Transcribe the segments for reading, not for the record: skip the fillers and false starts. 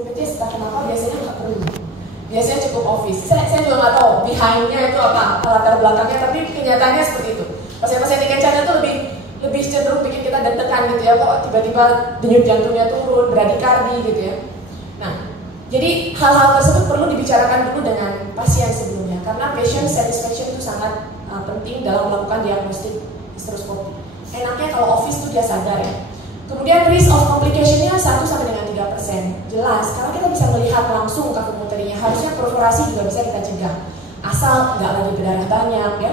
BPJS entah kenapa biasanya nggak perlu. Biasanya cukup office. Saya juga nggak tahu behind-nya itu apa, latar belakangnya, tapi kenyataannya seperti itu. Pasien-pasien di Kencana itu lebih cenderung bikin kita deg-degan gitu ya, kok tiba-tiba denyut jantungnya turun, bradikardi gitu ya. Nah, jadi hal-hal tersebut perlu dibicarakan dulu dengan pasien sebelumnya, karena patient satisfaction itu sangat penting dalam melakukan diagnostik histeroskopi. Enaknya kalau office itu dia sadar ya. Kemudian risk of complication-nya 1 sampai dengan 3%. Jelas, karena kita bisa melihat langsung kakomuterinya. Harusnya perforasi juga bisa kita cegah. Asal nggak lagi berdarah banyak ya.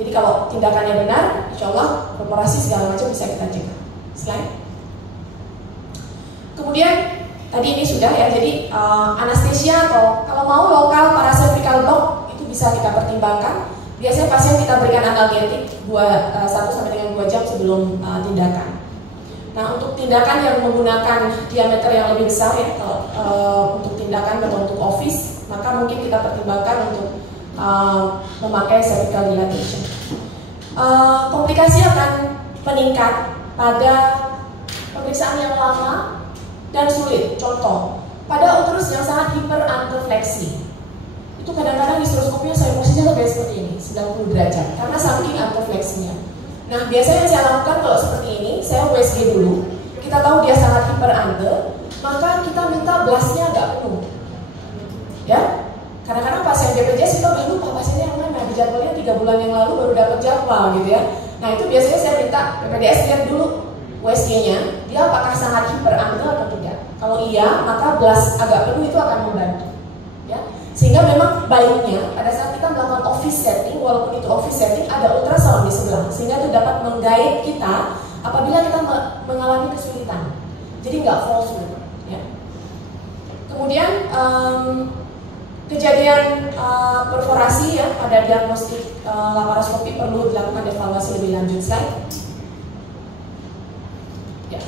Jadi kalau tindakannya benar, insya Allah perforasi segala macam bisa kita cegah. Slide. Kemudian tadi ini sudah ya. Jadi anestesia atau kalau mau lokal paracervical block itu bisa kita pertimbangkan. Biasanya pasien kita berikan analgetik 1 sampai dengan 2 jam sebelum tindakan. Nah, untuk tindakan yang menggunakan diameter yang lebih besar ya, untuk tindakan atau untuk office, maka mungkin kita pertimbangkan untuk memakai cervical dilatation. Komplikasi akan meningkat pada pemeriksaan yang lama dan sulit. Contoh, pada uterus yang sangat hiperangiofleksi, itu kadang-kadang histeroskopinya saya posisinya lebih seperti ini, 90 derajat, karena saking angiofleksinya. Nah, biasanya yang saya lakukan kalau seperti ini, saya USG dulu. Kita tahu dia sangat hiperante, maka kita minta blastnya agak penuh. Ya, kadang-kadang pasien BPJS kita udah lupa pasiennya yang mana, di jadwalnya 3 bulan yang lalu baru dapat jadwal gitu ya. Nah, itu biasanya saya minta BPJS lihat dulu USG-nya, dia apakah sangat hiperante atau tidak. Kalau iya, maka blast agak penuh itu akan membantu. Ya. Sehingga memang baiknya pada saat kita melakukan office setting, walaupun itu office setting, ada ultrasound di sebelah, sehingga itu dapat menggait kita apabila kita mengalami kesulitan. Jadi nggak false gitu, ya. Kemudian kejadian perforasi ya pada diagnostik laparoskopi perlu dilakukan evaluasi lebih lanjut. Slide. Ya.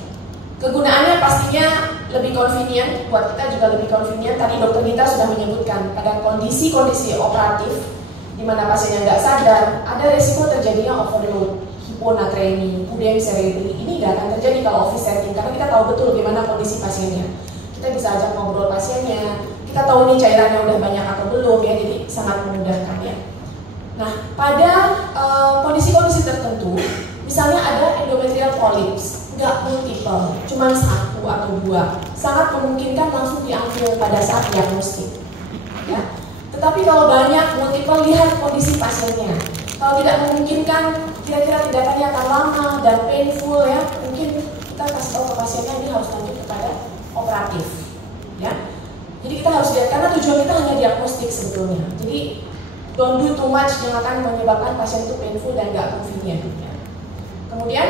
Kegunaannya pastinya lebih convenient, buat kita juga lebih convenient. Tadi dokter Gita sudah menyebutkan pada kondisi-kondisi operatif di mana pasiennya nggak sadar, ada resiko terjadinya overload, hiponatremi, pudem cerebri. Ini nggak akan terjadi kalau office setting, karena kita tahu betul gimana kondisi pasiennya. Kita bisa ajak ngobrol pasiennya, kita tahu ini cairannya udah banyak atau belum ya, jadi sangat memudahkan ya. Nah, pada kondisi-kondisi tertentu, misalnya ada endometrial polyps, nggak multiple, cuma 1 atau 2, sangat memungkinkan langsung diambil pada saat diagnostik. Ya. Tetapi kalau banyak multiple, lihat kondisi pasiennya. Kalau tidak memungkinkan, kira-kira tindakannya akan lama dan painful ya, mungkin kita kasih tahu ke pasiennya ini harus lanjut kepada operatif. Ya. Jadi kita harus lihat, karena tujuan kita hanya diagnostik sebetulnya. Jadi don't do too much yang akan menyebabkan pasien itu painful dan nggak convenient. Ya. Kemudian,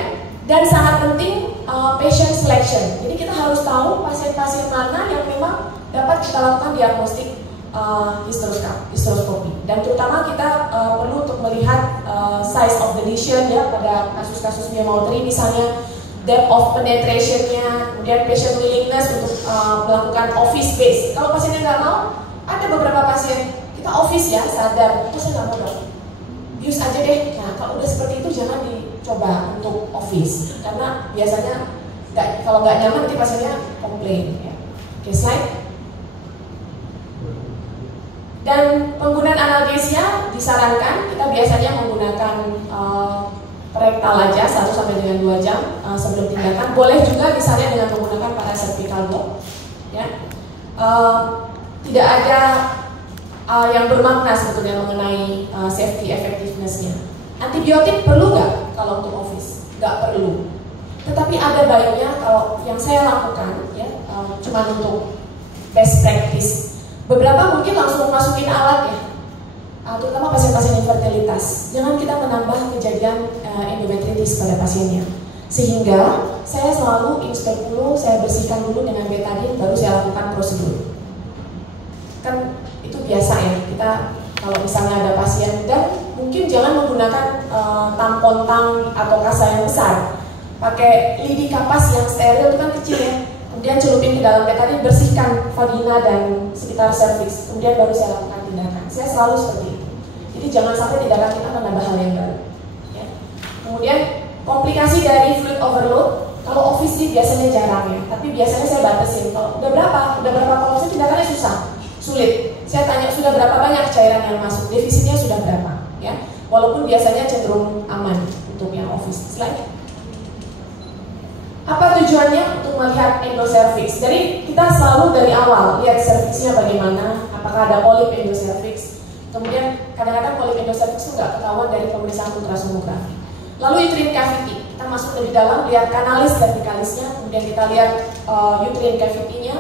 dan sangat penting patient selection. Jadi kita harus tahu pasien-pasien mana yang memang dapat kita lakukan diagnostik histeroskopi. Dan terutama kita perlu untuk melihat size of the lesion ya pada kasus-kasus myomauteri, misalnya depth of penetration-nya, kemudian patient willingness untuk melakukan office base. Kalau pasiennya nggak mau, ada beberapa pasien kita office ya sadar, itu saya nggak mau dong, use aja deh. Nah, kalau udah seperti itu jangan dicoba untuk office, karena biasanya kalau nggak nyaman nanti pasiennya komplain. Ya. Oke, slide. Dan penggunaan analgesia disarankan kita biasanya menggunakan rektal aja 1 sampai dengan 2 jam sebelum tindakan. Boleh juga misalnya dengan menggunakan paracervical block. Ya. Tidak ada yang bermakna sebetulnya mengenai safety effectiveness-nya. Antibiotik perlu nggak kalau untuk office? Nggak perlu. Tetapi ada baiknya kalau yang saya lakukan ya cuma untuk best practice. Beberapa mungkin langsung masukin alat ya, terutama pasien-pasien infertilitas. Jangan kita menambah kejadian endometritis pada pasiennya. Sehingga saya selalu inspect dulu, saya bersihkan dulu dengan betadine, baru saya lakukan prosedur. Kan itu biasa ya, kita kalau misalnya ada pasien, dan mungkin jangan menggunakan tampon tang atau kasa yang besar. Pakai lidi kapas yang steril itu kan kecil ya. Kemudian celupin ke dalam betadine, bersihkan vagina dan sekitar serviks. Kemudian baru saya lakukan tindakan. Saya selalu seperti itu. Jadi jangan sampai tindakan kita menambah hal yang baru. Ya. Kemudian komplikasi dari fluid overload Kalau office sih biasanya jarang ya, tapi biasanya saya batasin. Kalau udah berapa kalau saya tindakannya susah, sulit. Saya tanya sudah berapa banyak cairan yang masuk, defisitnya sudah berapa, ya. Walaupun biasanya cenderung aman untuk yang office. Slide. Apa tujuannya? Untuk melihat endocervix. Jadi kita selalu dari awal lihat cervixnya bagaimana, apakah ada polip endocervix. Kemudian kadang-kadang polip endocervix itu nggak ketahuan dari pemeriksaan ultrasonografi. Lalu uterine cavity, kita masuk lebih dalam, lihat kanalis verticalisnya, kemudian kita lihat uterine cavity-nya,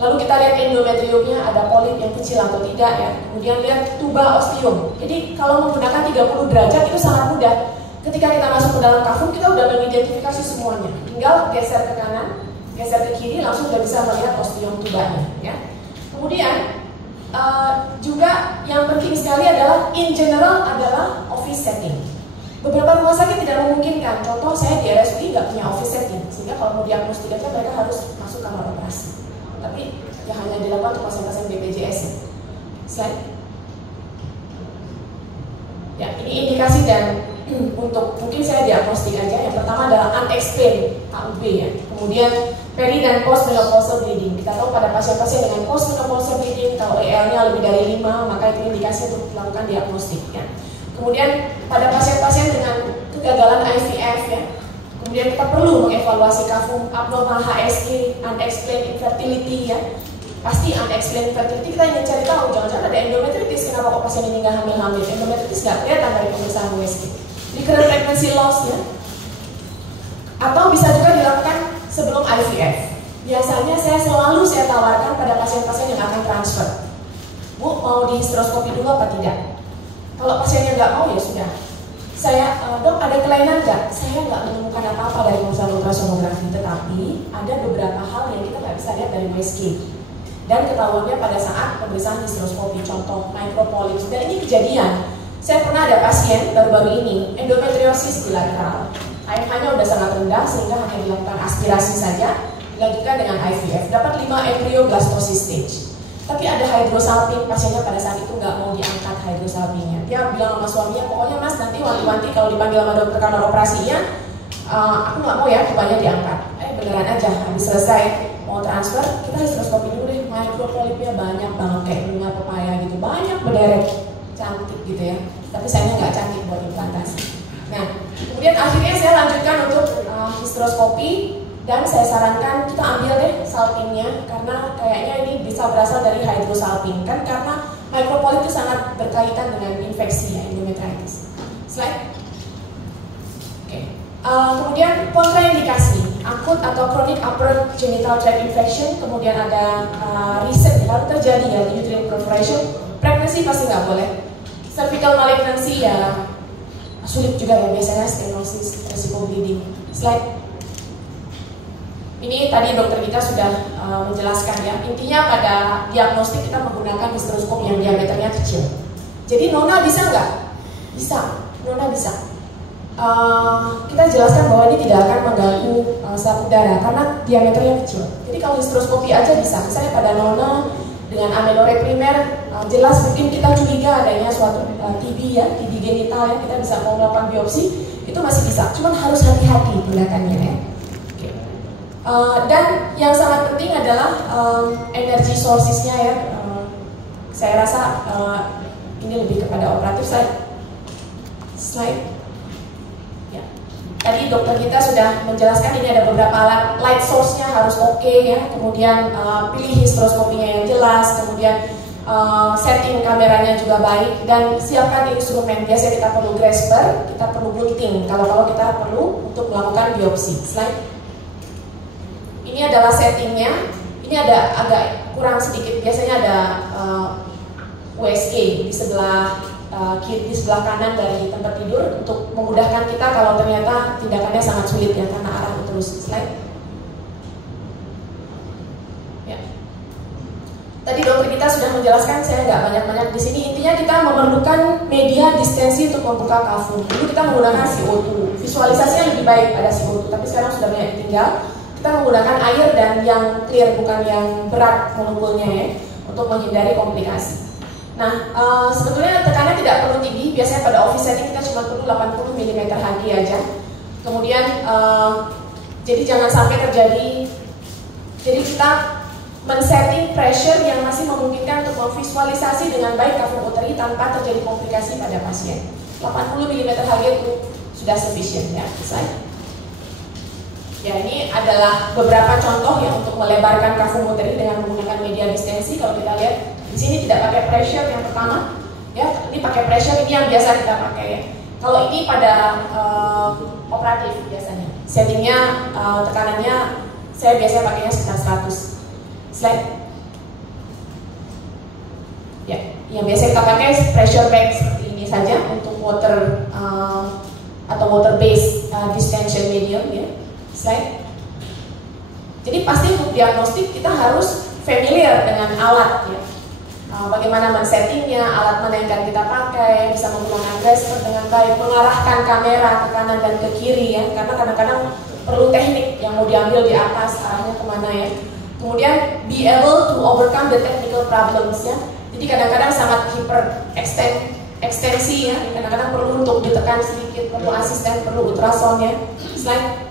lalu kita lihat endometriumnya, ada polip yang kecil atau tidak ya. Kemudian lihat tuba ostium. Jadi kalau menggunakan 30 derajat itu sangat mudah. Ketika kita masuk ke dalam kafum, kita udah mengidentifikasi semuanya. Tinggal geser ke kanan, geser ke kiri, langsung udah bisa melihat ostium tubanya ya. Kemudian juga yang penting sekali adalah in general adalah office setting. Beberapa rumah sakit tidak memungkinkan. Contoh saya di RSUI nggak punya office setting, sehingga kalau mau diagnostik aja mereka harus masuk kamar operasi. Tapi ya hanya dilakukan untuk pasien-pasien BPJS ya. Slide. Ya, ini indikasi dan untuk mungkin saya diagnostik aja. Yang pertama adalah unexplained AUB ya. Kemudian peri dan postmenopausal bleeding. Kita tahu pada pasien-pasien dengan postmenopausal bleeding kalau EL-nya lebih dari 5, maka itu indikasi untuk melakukan diagnostik ya. Kemudian pada pasien-pasien dengan kegagalan IVF ya, kemudian kita perlu mengevaluasi kafum, abnormal HSG, unexplained infertility ya. Pasti unexplained infertility kita ingin cari tahu, jangan-jangan ada endometritis, kenapa kok pasien ini nggak hamil-hamil? Endometritis nggak kelihatan dari pemeriksaan USG. Recurrent pregnancy loss ya. Atau bisa juga dilakukan sebelum IVF. Biasanya saya selalu tawarkan pada pasien-pasien yang akan transfer. Bu, mau di hysteroscopy dulu apa tidak? Kalau pasiennya nggak mau ya sudah. Saya, dok ada kelainan nggak? Saya nggak menemukan apa-apa dari pemeriksaan ultrasonografi, tetapi ada beberapa hal yang kita nggak bisa lihat dari USG. Dan ketahuannya pada saat pemeriksaan hysteroscopy, contoh micropolyps. Dan ini kejadian. Saya pernah ada pasien baru-baru ini, endometriosis bilateral. AMH-nya udah sangat rendah sehingga hanya dilakukan aspirasi saja, dilanjutkan dengan IVF. Dapat 5 embrio blastosis stage. Tapi ada hydrosalpin, pasiennya pada saat itu nggak mau diangkat hydrosalpinnya. Dia bilang sama suaminya, pokoknya mas nanti wanti-wanti kalau dipanggil sama dokter kamar operasinya, aku nggak mau ya tubanya diangkat. Beneran aja, habis selesai mau transfer, kita hysteroscopy dulu deh. Micropolypnya banyak banget kayak bunga pepaya gitu, banyak berderet, cantik gitu ya. Tapi sayangnya nggak cantik buat implantasi. Nah, kemudian akhirnya saya lanjutkan untuk hysteroscopy. Dan saya sarankan kita ambil deh salpinnya karena kayaknya ini bisa berasal dari hydrosalpin kan karena micropolyp itu sangat berkaitan dengan infeksi ya, endometritis. Slide. Oke. Kemudian kontraindikasi akut atau chronic upper genital tract infection, kemudian ada riset baru terjadi ya di uterine perforation, pregnancy pasti nggak boleh. Cervical malignancy ya sulit juga ya, biasanya stenosis, resiko bleeding. Slide. Ini tadi dokter kita sudah menjelaskan ya. Intinya pada diagnostik kita menggunakan hysteroscop yang diameternya kecil. Jadi Nona bisa nggak? Bisa, Nona bisa. Kita jelaskan bahwa ini tidak akan mengganggu saraf udara karena diameternya kecil. Jadi kalau hysteroscopy aja bisa. Misalnya pada Nona dengan amenorrhea primer, jelas mungkin kita curiga adanya suatu TB ya, TB genital ya, kita bisa mau melakukan biopsi, itu masih bisa. Cuman harus hati-hati tindakannya ya. Dan yang sangat penting adalah energy sources-nya ya. Saya rasa ini lebih kepada operatif. Slide. Ya. Tadi dokter kita sudah menjelaskan ini ada beberapa alat, light source-nya harus oke ya. Kemudian pilih hysteroscopy-nya yang jelas. Kemudian setting kameranya juga baik dan siapkan instrumen. Biasanya kita perlu grasper, kita perlu gunting. Kalau kita perlu untuk melakukan biopsi. Slide. Ini adalah settingnya. Ini ada agak kurang sedikit. Biasanya ada USG di sebelah kiri, di sebelah kanan dari tempat tidur untuk memudahkan kita kalau ternyata tindakannya sangat sulit ya karena arah terus. Slide. Ya. Tadi dokter kita sudah menjelaskan, saya nggak banyak-banyak di sini. Intinya kita memerlukan media distensi untuk membuka kafum. Dulu kita menggunakan CO2. Visualisasinya lebih baik pada CO2, tapi sekarang sudah banyak ditinggal. Kita menggunakan air dan yang clear, bukan yang berat molekulnya ya, untuk menghindari komplikasi. Nah, sebetulnya tekanannya tidak perlu tinggi. Biasanya pada office setting kita cuma perlu 80 mm Hg aja. Kemudian Jadi jangan sampai terjadi, jadi kita men-setting pressure yang masih memungkinkan untuk memvisualisasi dengan baik kafum uteri tanpa terjadi komplikasi pada pasien. 80 mm Hg itu sudah sufficient ya. Ya, ini adalah beberapa contoh ya untuk melebarkan kafum uteri dengan menggunakan media distensi. Kalau kita lihat di sini tidak pakai pressure yang pertama, ya ini pakai pressure, ini yang biasa kita pakai ya. Kalau ini pada operatif biasanya, settingnya tekanannya saya biasanya pakainya sekitar 100. Slide. Ya, yang biasa kita pakai pressure bag seperti ini saja untuk water atau water based distension medium ya. Slide. Jadi pasti untuk diagnostik kita harus familiar dengan alat ya. Bagaimana men-settingnya, alat mana yang akan kita pakai, bisa menggunakan gesture dengan baik, mengarahkan kamera ke kanan dan ke kiri ya, karena kadang-kadang perlu teknik yang mau diambil di atas, arahnya kemana ya. Kemudian be able to overcome the technical problems ya. Jadi kadang-kadang sangat ekstensi ya, kadang-kadang perlu untuk ditekan sedikit, perlu asisten, perlu ultrasound ya. Slide.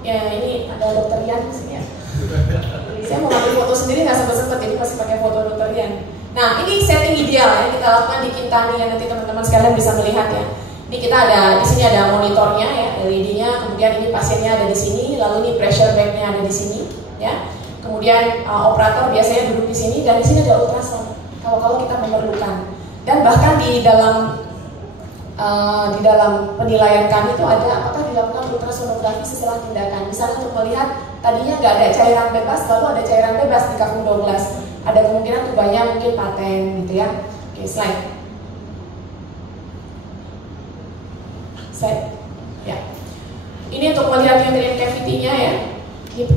Ya ini ada Dokter Yan di sini ya. Saya mau ambil foto sendiri nggak sempet-sempet, jadi masih pakai foto Dokter Yan. Nah ini setting ideal ya kita lakukan di Kintani ya, nanti teman-teman sekalian bisa melihat ya. Ini kita ada di sini ada monitornya ya, LED-nya, kemudian ini pasiennya ada di sini, lalu ini pressure bag-nya ada di sini ya. Kemudian operator biasanya duduk di sini dan di sini ada ultrasound kalau kita memerlukan. Dan bahkan di dalam penilaian kami itu ada apakah dilakukan ultrasonografi setelah tindakan. Misalnya untuk melihat tadinya nggak ada cairan bebas, lalu ada cairan bebas di kafum 12. Ada kemungkinan tubanya mungkin paten gitu ya. Oke, slide. Ya. Ini untuk melihat uterine cavity-nya ya. Ini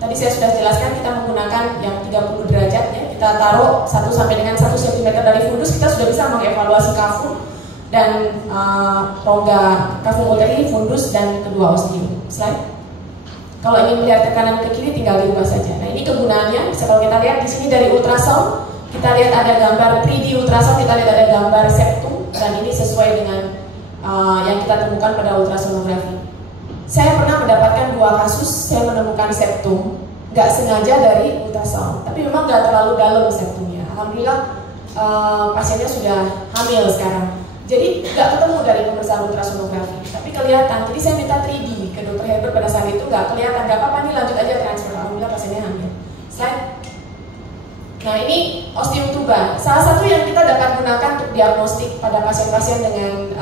tadi saya sudah jelaskan kita menggunakan yang 30 derajat ya. Kita taruh 1 sampai dengan 1 cm dari fundus, kita sudah bisa mengevaluasi kafum dan rongga kafum uteri, fundus dan kedua ostium. Slide. Kalau ingin melihat tekanan ke kiri tinggal dirubah saja. Nah, ini kegunaannya. Bisa kalau kita lihat di sini dari ultrasound, kita lihat ada gambar 3D ultrasound, kita lihat ada gambar septum dan ini sesuai dengan yang kita temukan pada ultrasonografi. Saya pernah mendapatkan 2 kasus, saya menemukan septum, nggak sengaja dari ultrasound, tapi memang nggak terlalu dalam septumnya. Alhamdulillah pasiennya sudah hamil sekarang, jadi nggak ketemu dari pemeriksaan ultrasonografi, tapi kelihatan. Jadi saya minta 3D ke Dr. Herbert pada saat itu, nggak kelihatan, nggak apa-apa nih lanjut aja transfer. Alhamdulillah pasiennya hamil. Slide. Nah ini ostium tuba, salah satu yang kita dapat gunakan untuk diagnostik pada pasien-pasien dengan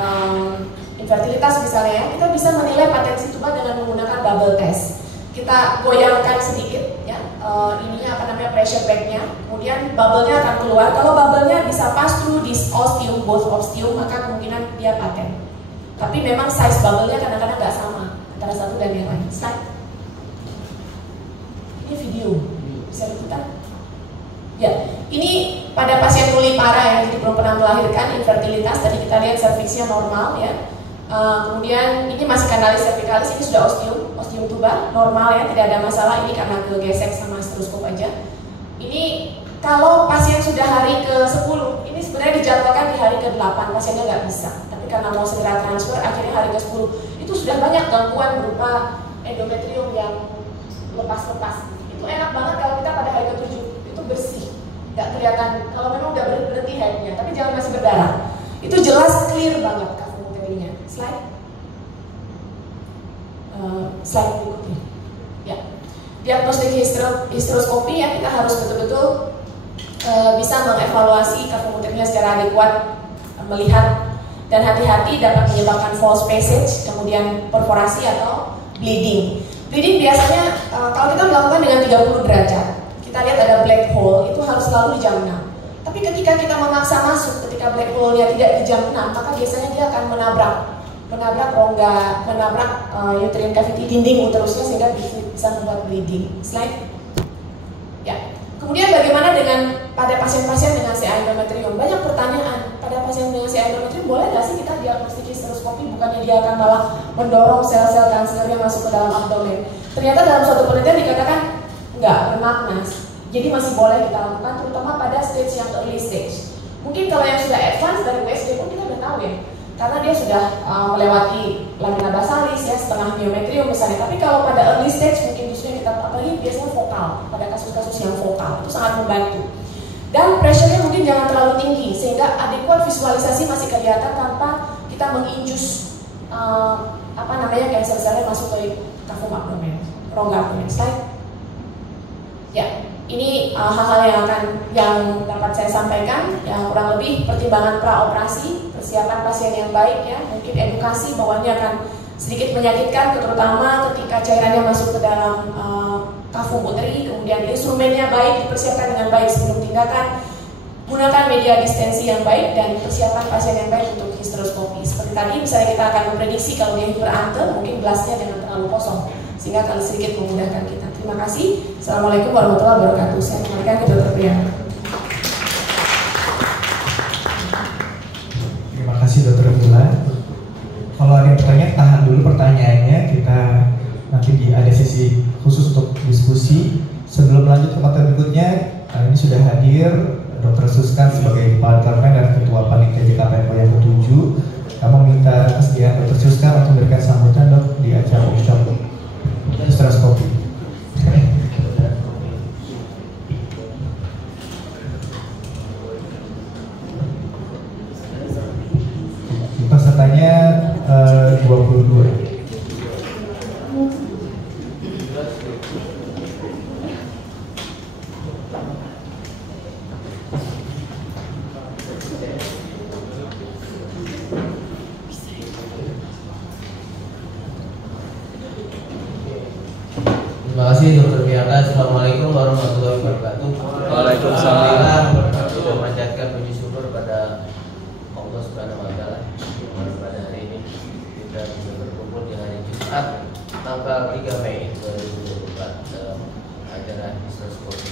infertilitas misalnya ya, kita bisa menilai patensi tuba dengan menggunakan bubble test. Kita goyangkan sedikit ya, ininya apa namanya pressure bag-nya, kemudian bubble-nya akan keluar. Kalau bubble-nya bisa pass through this ostium, both ostium, maka kemungkinan dia paten. Tapi memang size bubble-nya kadang-kadang nggak sama antara satu dan yang lain. Slide. Ini video, bisa diputar? Ya, ini pada pasien tuli parah ya, jadi belum pernah melahirkan, infertilitas. Tadi kita lihat serviksnya normal ya. Kemudian ini masih kanalis cervicalis, ini sudah ostium tuba, normal ya, tidak ada masalah. Ini karena kegesek sama stroskop aja. Ini kalau pasien sudah hari ke-10, ini sebenarnya dijadwalkan di hari ke-8, pasiennya nggak bisa. Tapi karena mau segera transfer, akhirnya hari ke-10. Itu sudah banyak gangguan berupa endometrium yang lepas-lepas. Itu enak banget kalau kita pada hari ke-7, itu bersih. Nggak kelihatan, kalau memang udah berhenti headnya, tapi jangan masih berdarah. Itu jelas clear banget kafum uterinya. Slide. Slide berikutnya. Ya. Diagnostik histeroskopi ya, kita harus betul-betul bisa mengevaluasi kafum uterinya secara adekuat, melihat dan hati-hati dapat menyebabkan false passage, kemudian perforasi atau bleeding. Bleeding biasanya kalau kita melakukan dengan 30 derajat, kita lihat ada black hole, itu harus selalu di jam 6. Tapi ketika kita memaksa masuk, ketika black hole-nya tidak di jam 6, maka biasanya dia akan menabrak rongga, menabrak uterine cavity, dinding uterusnya, sehingga bisa membuat bleeding. Slide. Ya. Kemudian bagaimana dengan pada pasien-pasien dengan CA endometrium? Banyak pertanyaan. Pada pasien dengan CA endometrium, boleh nggak sih kita diagnostik histeroskopi? Bukannya dia akan malah mendorong sel-sel kansernya masuk ke dalam abdomen. Ternyata dalam suatu penelitian dikatakan nggak bermakna. Jadi masih boleh kita lakukan, terutama pada stage yang early stage. Mungkin kalau yang sudah advance dari USG pun kita udah tahu ya. karena dia sudah melewati lamina basalis ya, setengah myometrium misalnya. Tapi kalau pada early stage mungkin justru kita apalagi biasanya vokal, pada kasus-kasus yang vokal itu sangat membantu. Dan pressure-nya mungkin jangan terlalu tinggi sehingga adekuat visualisasi masih kelihatan tanpa kita menginjus cancer-nya masuk ke kafum abdomen, rongga abdomen. Slide. Ya, ini hal-hal yang dapat saya sampaikan. Ya, kurang lebih pertimbangan praoperasi, persiapan pasien yang baik ya, mungkin edukasi bahwa ini akan sedikit menyakitkan, terutama ketika cairannya masuk ke dalam kafum uteri, kemudian instrumennya baik, dipersiapkan dengan baik sebelum tindakan, gunakan media distensi yang baik dan persiapan pasien yang baik untuk histeroskopi. Seperti tadi, misalnya kita akan memprediksi kalau dia hiperante, mungkin gelasnya jangan terlalu kosong, sehingga akan sedikit memudahkan kita. Terima kasih. Assalamualaikum warahmatullahi wabarakatuh. Saya kembalikan ke Dr. Priyanka. Terima kasih Dr. Mula. Kalau ada yang bertanya, tahan dulu pertanyaannya. Kita nanti ada sesi khusus untuk diskusi. Sebelum lanjut ke materi berikutnya, ini sudah hadir Dr. Suskan sebagai Kepala Departemen dan Ketua Panitia JKPNGO yang ke-7. Kami minta kesediaan Dr. Suskan untuk memberikan sambutan dok di acara workshop histeroskopi. Pesertanya 22. Terima kasih Dr. Priyanka. Assalamualaikum warahmatullahi wabarakatuh. Waalaikumsalam. Sudah memanjatkan puji syukur pada Allah Subhanahu wa Ta'ala pada hari ini kita bisa berkumpul di hari Jumat tanggal 3 Mei 2024 dalam acara histeroskopi.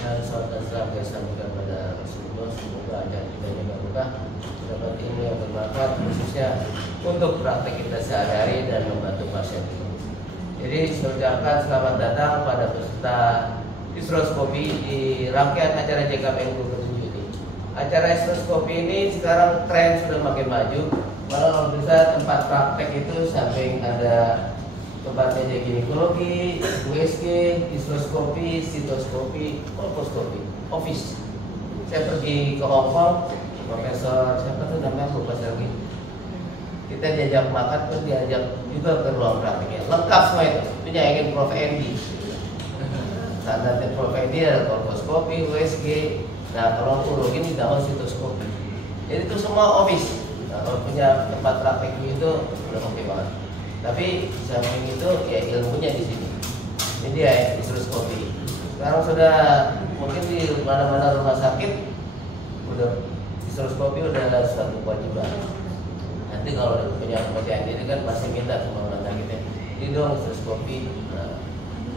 Dan salam dan salam saya sampaikan pada Rasulullah, semoga acara kita juga berkah, dapat ilmu yang bermanfaat khususnya untuk praktek kita sehari-hari dan membantu pasien. Jadi saya ucapkan selamat datang pada peserta histeroskopi di rangkaian acara JKPNGO ke-7 ini. Acara histeroskopi ini sekarang tren sudah makin maju. Malah kalau bisa tempat praktek itu samping ada tempat meja ginekologi, USG, histeroskopi, sitoskopi, kolposkopi, office. Saya pergi ke Hong Kong, Profesor siapa tuh namanya Profesor lagi. Kita diajak makan pun diajak juga ke ruang prakteknya, lengkap semua itu. Itu nyanyiin Prof. Endi. Standarnya Prof. Endi ada kolposkopi, USG. Nah kalau urologi ini dalam sitoskopi. Jadi itu semua office. Nah, kalau punya tempat praktek itu udah oke banget. Tapi samping itu ya ilmunya di sini. Ini dia ya, histeroskopi. Sekarang sudah mungkin di mana-mana rumah sakit udah histeroskopi udah suatu kewajiban. Nanti kalau punya kepercayaan diri kan pasti minta sama orang sakitnya, ini dong histeroskopi. Nah,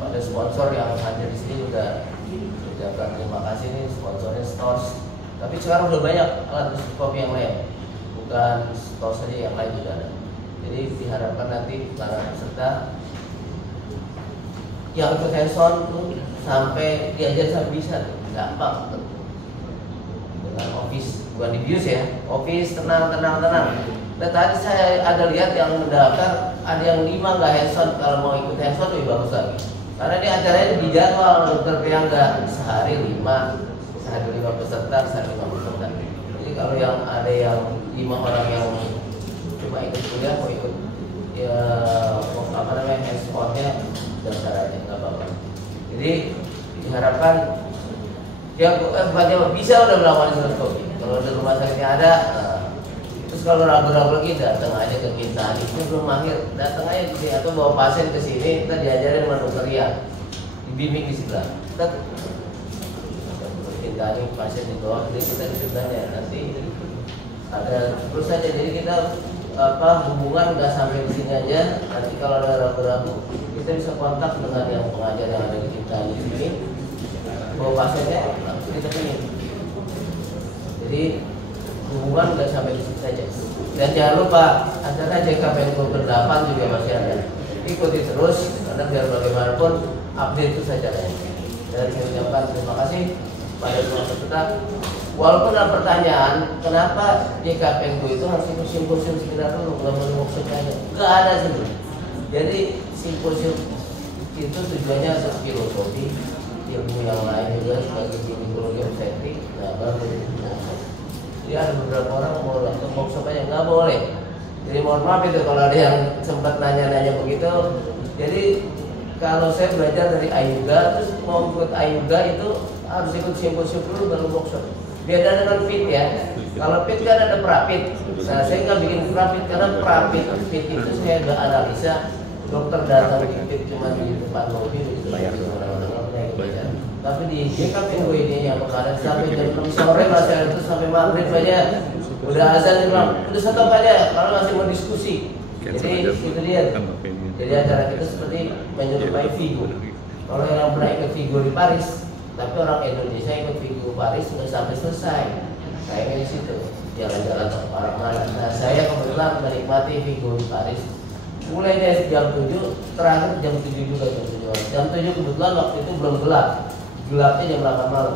ada sponsor yang hadir di sini udah ucapkan terima kasih nih, sponsornya Stores. Tapi sekarang udah banyak alat histeroskopi yang lain, bukan Stores saja, yang lain juga ada. Jadi diharapkan nanti para peserta yang ikut hands-on tuh sampai diajar sampai bisa tuh, gampang tuh. Dengan office, bukan di bius ya, office tenang. Nah tadi saya ada lihat yang mendaftar ada yang 5 nggak hands-on. Kalau mau ikut hands-on lebih bagus lagi, karena ini acaranya di jadwal Dr. Priyanka sehari 5 peserta, sehari 5 peserta. Jadi kalau yang ada yang 5 orang yang cuma ikut kuliah mau ikut ya hands-on-nya daftar aja nggak apa-apa. Jadi diharapkan ya bisa udah melakukan histeroskopi. Kalau di rumah sakitnya ada. Terus kalau ragu-ragu lagi datang aja ke kita, ini belum mahir, datang aja sini atau bawa pasien ke sini, kita diajarin menu Korea, dibimbing di sebelah. Kita ini pasien di bawah, jadi kita ceritanya nanti ada terus saja. Jadi kita hubungan nggak sampai di sini aja. Nanti kalau ada ragu-ragu, kita bisa kontak dengan yang pengajar yang ada di kita di sini, bawa pasiennya langsung kita pilih. Jadi hubungan nggak sampai di situ saja. Dan jangan lupa acara JKPNGO ke-8 juga masih ada. Ikuti terus karena biar bagaimanapun update itu saja. Dan saya ucapkan terima kasih. pada semua peserta. Walaupun ada pertanyaan, kenapa JKPNGO itu harus ikut simposium seminar dulu, nggak mau semuanya? Nggak ada sebenarnya. Jadi simposium itu tujuannya untuk filosofi, ilmu yang lain juga sebagai psikologi obstetrik. Nah, baru jadi ada beberapa orang mau datang workshop aja nggak boleh. Jadi mohon maaf itu kalau ada yang sempat nanya-nanya begitu. Jadi kalau saya belajar dari Ayuga, terus mau ikut Ayuga itu harus ikut simposium dulu baru workshop. Beda dengan fit ya. Kalau fit kan ada prapit. Nah, saya nggak bikin prapit karena prapit fit itu saya udah analisa. Dokter datang di fit cuma di depan mobil itu orang-orang. Tapi di JKPNGO ini yang kemarin sampai jam 6 sore masih ada itu sampai maghrib aja. Udah azan udah stop aja kalau masih mau diskusi. Jadi itu dia. Jadi acara kita seperti menyerupai Vigo. Kalau yang pernah ikut Vigo di Paris, tapi orang Indonesia ikut Vigo Paris sudah sampai selesai. Kayaknya di situ jalan-jalan ke orang mana. Nah, saya kebetulan menikmati Vigo di Paris. Mulai dari jam 7, terakhir jam 7 juga jam 7. Jam 7 kebetulan waktu itu belum gelap. Gelapnya jam 8 malam.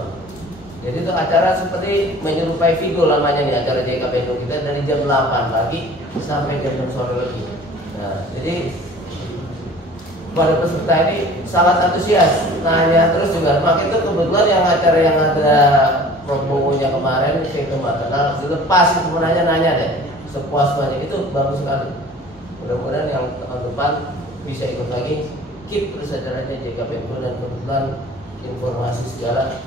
Jadi itu acara seperti menyerupai Vigo namanya nih, acara JKPNGO kita dari jam 8 pagi sampai jam 6 sore lagi. Nah, jadi pada peserta ini sangat antusias, nanya terus juga. Maka itu kebetulan yang acara yang ada promonya kemarin saya nggak kenal, lepas itu mau nanya deh, sepuas-puasnya itu bagus sekali. Mudah-mudahan yang tahun depan bisa ikut lagi, keep terus acaranya JKPNGO dan kebetulan informasi segala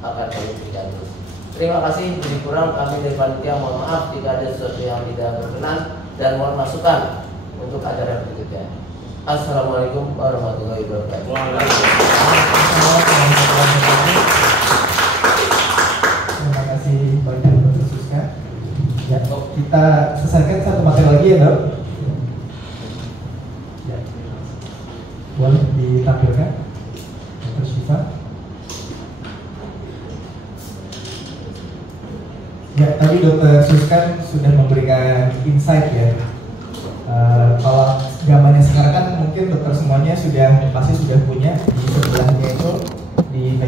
akan kami berikan terus. Terima kasih, lebih kurang kami dari panitia mohon maaf jika ada sesuatu yang tidak berkenan dan mohon masukan untuk acara berikutnya. Assalamualaikum warahmatullahi wabarakatuh. Terima kasih banyak Dr. Siska. Ya, kita selesaikan satu materi lagi ya Dok. Ya. Boleh ditampilkan Dr. Syifa. Ya, tadi Dr. Siska sudah memberikan insight ya. Kalau zamannya sekarang kan mungkin dokter semuanya pasti sudah punya di sebelahnya itu di